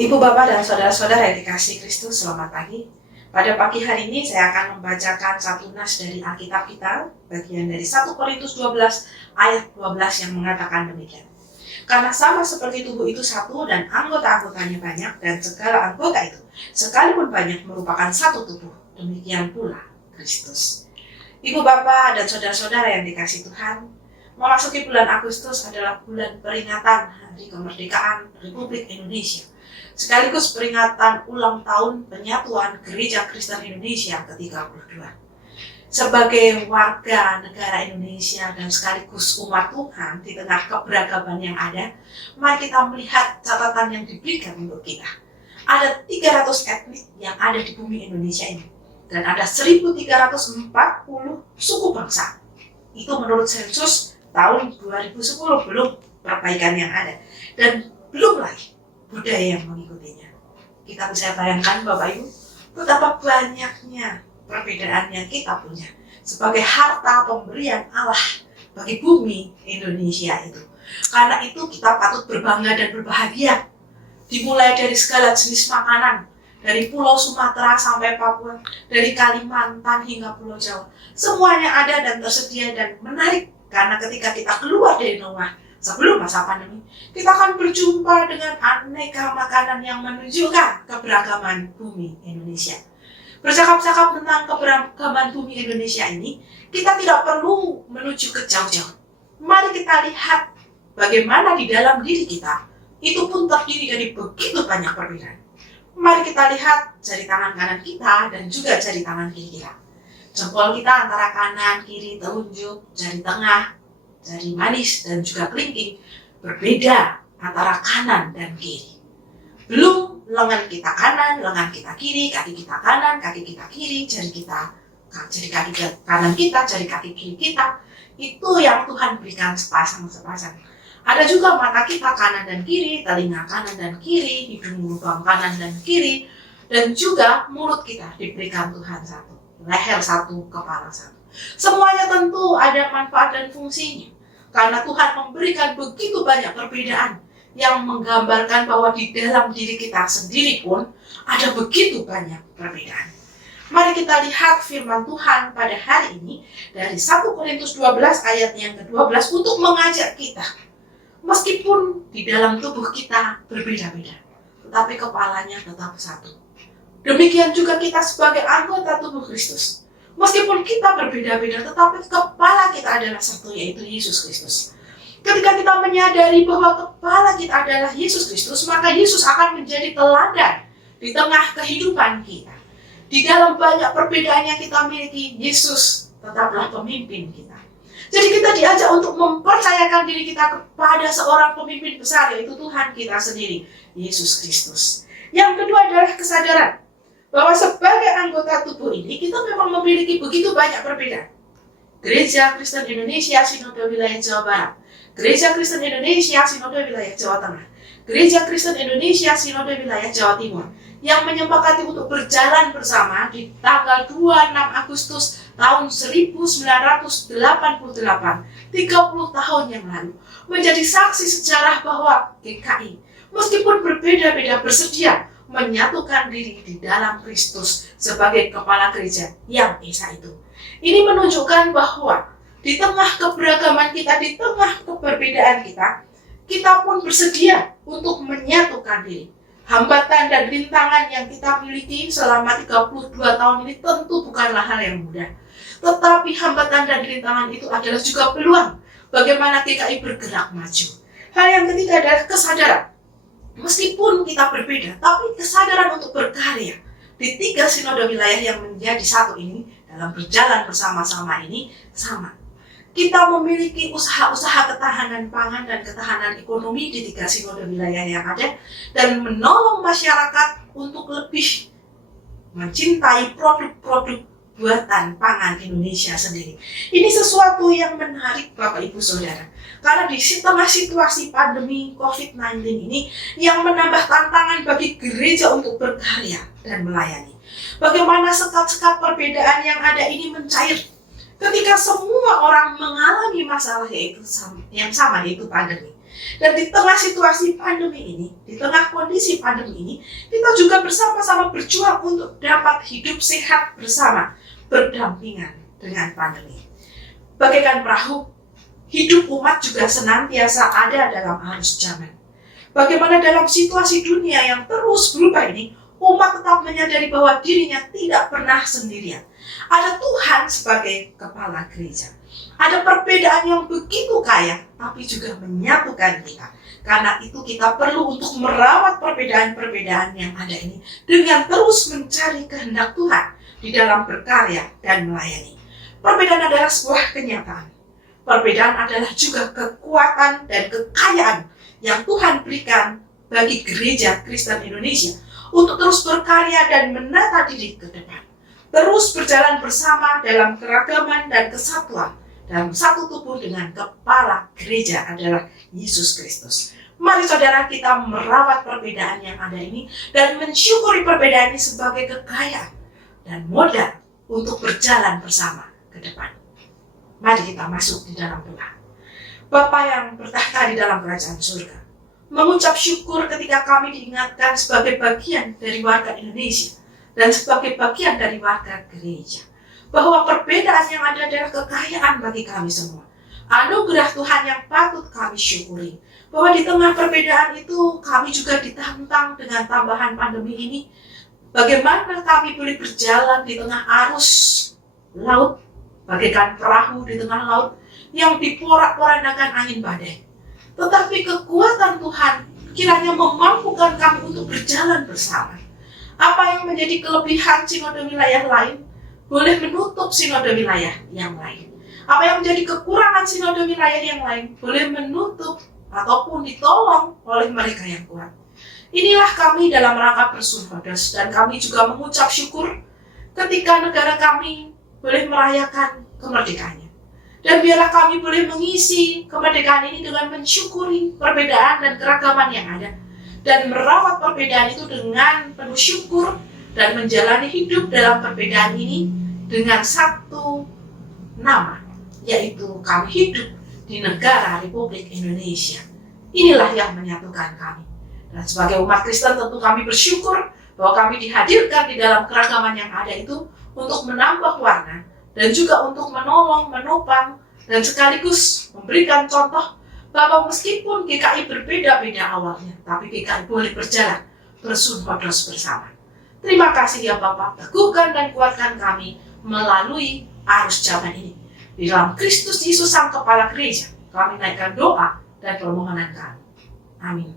Ibu, Bapak, dan saudara-saudara yang dikasihi Kristus, selamat pagi. Pada pagi hari ini saya akan membacakan satu nas dari Alkitab kita, bagian dari 1 Korintus 12 ayat 12 yang mengatakan demikian. Karena sama seperti tubuh itu satu dan anggota-anggotanya banyak, dan segala anggota itu sekalipun banyak merupakan satu tubuh, demikian pula Kristus. Ibu, Bapak, dan saudara-saudara yang dikasihi Tuhan, memasuki bulan Agustus adalah bulan peringatan Hari Kemerdekaan Republik Indonesia, sekaligus peringatan ulang tahun penyatuan Gereja Kristen Indonesia ke-32. Sebagai warga negara Indonesia dan sekaligus umat Tuhan di tengah keberagaman yang ada, mari kita melihat catatan yang diberikan untuk kita. Ada 300 etnik yang ada di bumi Indonesia ini, dan ada 1340 suku bangsa. Itu menurut sensus tahun 2010, belum perbaikan yang ada, dan belum lagi budaya yang mengikutinya. Kita bisa bayangkan Bapak Ibu, betapa banyaknya perbedaan yang kita punya sebagai harta pemberian Allah bagi bumi Indonesia itu. Karena itu kita patut berbangga dan berbahagia. Dimulai dari segala jenis makanan, dari Pulau Sumatera sampai Papua, dari Kalimantan hingga Pulau Jawa. Semuanya ada dan tersedia dan menarik, karena ketika kita keluar dari rumah sebelum masa pandemi, kita akan berjumpa dengan aneka makanan yang menunjukkan keberagaman bumi Indonesia. Bercakap-cakap tentang keberagaman bumi Indonesia ini, kita tidak perlu menuju ke jauh-jauh. Mari kita lihat bagaimana di dalam diri kita, itu pun terdiri dari begitu banyak perbedaan. Mari kita lihat jari tangan kanan kita dan juga jari tangan kiri kita. Jempol kita antara kanan, kiri, telunjuk, jari tengah, jari manis, dan juga kelingking berbeda antara kanan dan kiri. Belum lengan kita kanan, lengan kita kiri, kaki kita kanan, kaki kita kiri, jari kaki kanan kita, jari kaki kiri kita. Itu yang Tuhan berikan sepasang-sepasang. Ada juga mata kita kanan dan kiri, telinga kanan dan kiri, hidung lubang kanan dan kiri, dan juga mulut kita diberikan Tuhan satu, leher satu, kepala satu. Semuanya tentu ada manfaat dan fungsinya, karena Tuhan memberikan begitu banyak perbedaan yang menggambarkan bahwa di dalam diri kita sendiri pun ada begitu banyak perbedaan. Mari kita lihat firman Tuhan pada hari ini dari 1 Korintus 12 ayat yang ke-12 untuk mengajak kita, meskipun di dalam tubuh kita berbeda-beda, tetapi kepalanya tetap satu. Demikian juga kita sebagai anggota tubuh Kristus. Meskipun kita berbeda-beda, tetapi kepala kita adalah satu, yaitu Yesus Kristus. Ketika kita menyadari bahwa kepala kita adalah Yesus Kristus, maka Yesus akan menjadi teladan di tengah kehidupan kita. Di dalam banyak perbedaan yang kita miliki, Yesus tetaplah pemimpin kita. Jadi kita diajak untuk mempercayakan diri kita kepada seorang pemimpin besar, yaitu Tuhan kita sendiri, Yesus Kristus. Yang kedua adalah kesadaran bahwa sebagai anggota tubuh ini, kita memang memiliki begitu banyak perbedaan. Gereja Kristen Indonesia Sinode Wilayah Jawa Barat, Gereja Kristen Indonesia Sinode Wilayah Jawa Tengah, Gereja Kristen Indonesia Sinode Wilayah Jawa Timur, yang menyepakati untuk berjalan bersama di tanggal 26 Agustus tahun 1988, 30 tahun yang lalu, menjadi saksi sejarah bahwa GKI, meskipun berbeda-beda, bersedia menyatukan diri di dalam Kristus sebagai kepala gereja yang esa itu. Ini menunjukkan bahwa di tengah keberagaman kita, di tengah keberbedaan kita, kita pun bersedia untuk menyatukan diri. Hambatan dan rintangan yang kita miliki selama 32 tahun ini tentu bukanlah hal yang mudah. Tetapi hambatan dan rintangan itu adalah juga peluang bagaimana GKI bergerak maju. Hal yang ketiga adalah kesadaran. Meskipun kita berbeda, tapi kesadaran untuk berkarya di 3 sinode wilayah yang menjadi satu ini, dalam berjalan bersama-sama ini, sama. Kita memiliki usaha-usaha ketahanan pangan dan ketahanan ekonomi di 3 sinode wilayah yang ada, dan menolong masyarakat untuk lebih mencintai produk-produk buatan pangan Indonesia sendiri. Ini sesuatu yang menarik Bapak Ibu Saudara, karena di tengah situasi pandemi COVID-19 ini yang menambah tantangan bagi gereja untuk berkarya dan melayani. Bagaimana sekat-sekat perbedaan yang ada ini mencair ketika semua orang mengalami masalah yang sama, yaitu pandemi. Dan di tengah situasi pandemi ini, di tengah kondisi pandemi ini, kita juga bersama-sama berjuang untuk dapat hidup sehat bersama, berdampingan dengan pandemi. Bagaikan perahu, hidup umat juga senantiasa ada dalam arus zaman. Bagaimana dalam situasi dunia yang terus berubah ini, umat tetap menyadari bahwa dirinya tidak pernah sendirian. Ada Tuhan sebagai kepala gereja. Ada perbedaan yang begitu kaya, tapi juga menyatukan kita. Karena itu kita perlu untuk merawat perbedaan-perbedaan yang ada ini dengan terus mencari kehendak Tuhan di dalam berkarya dan melayani. Perbedaan adalah sebuah kenyataan. Perbedaan adalah juga kekuatan dan kekayaan yang Tuhan berikan bagi gereja Kristen Indonesia untuk terus berkarya dan menata diri ke depan. Terus berjalan bersama dalam keragaman dan kesatuan dalam satu tubuh dengan kepala gereja adalah Yesus Kristus. Mari saudara kita merawat perbedaan yang ada ini dan mensyukuri perbedaan ini sebagai kekayaan dan modal untuk berjalan bersama ke depan. Mari kita masuk di dalam doa. Bapa yang bertahta di dalam kerajaan surga, mengucap syukur ketika kami diingatkan sebagai bagian dari warga Indonesia dan sebagai bagian dari warga gereja, bahwa perbedaan yang ada adalah kekayaan bagi kami semua. Anugerah Tuhan yang patut kami syukuri. Bahwa di tengah perbedaan itu kami juga ditantang dengan tambahan pandemi ini. Bagaimana kami boleh berjalan di tengah arus laut, bagaikan perahu di tengah laut yang diporak-porandakan angin badai. Tetapi kekuatan Tuhan kiranya memampukan kami untuk berjalan bersama. Apa yang menjadi kelebihan sinode wilayah lain boleh menutup sinode wilayah yang lain. Apa yang menjadi kekurangan sinode wilayah yang lain boleh menutup ataupun ditolong oleh mereka yang kuat. Inilah kami dalam rangka Persuhodos, dan kami juga mengucap syukur ketika negara kami boleh merayakan kemerdekaannya. Dan biarlah kami boleh mengisi kemerdekaan ini dengan mensyukuri perbedaan dan keragaman yang ada, dan merawat perbedaan itu dengan penuh syukur dan menjalani hidup dalam perbedaan ini dengan satu nama, yaitu kami hidup di negara Republik Indonesia. Inilah yang menyatukan kami. Dan sebagai umat Kristen tentu kami bersyukur bahwa kami dihadirkan di dalam keragaman yang ada itu untuk menambah warna dan juga untuk menolong, menopang, dan sekaligus memberikan contoh bahwa meskipun GKI berbeda-beda awalnya, tapi GKI boleh berjalan Persuhodos bersama. Terima kasih ya Bapak, teguhkan dan kuatkan kami melalui arus zaman ini. Di dalam Kristus Yesus Sang Kepala Gereja, kami naikkan doa dan permohonan kami. Amin.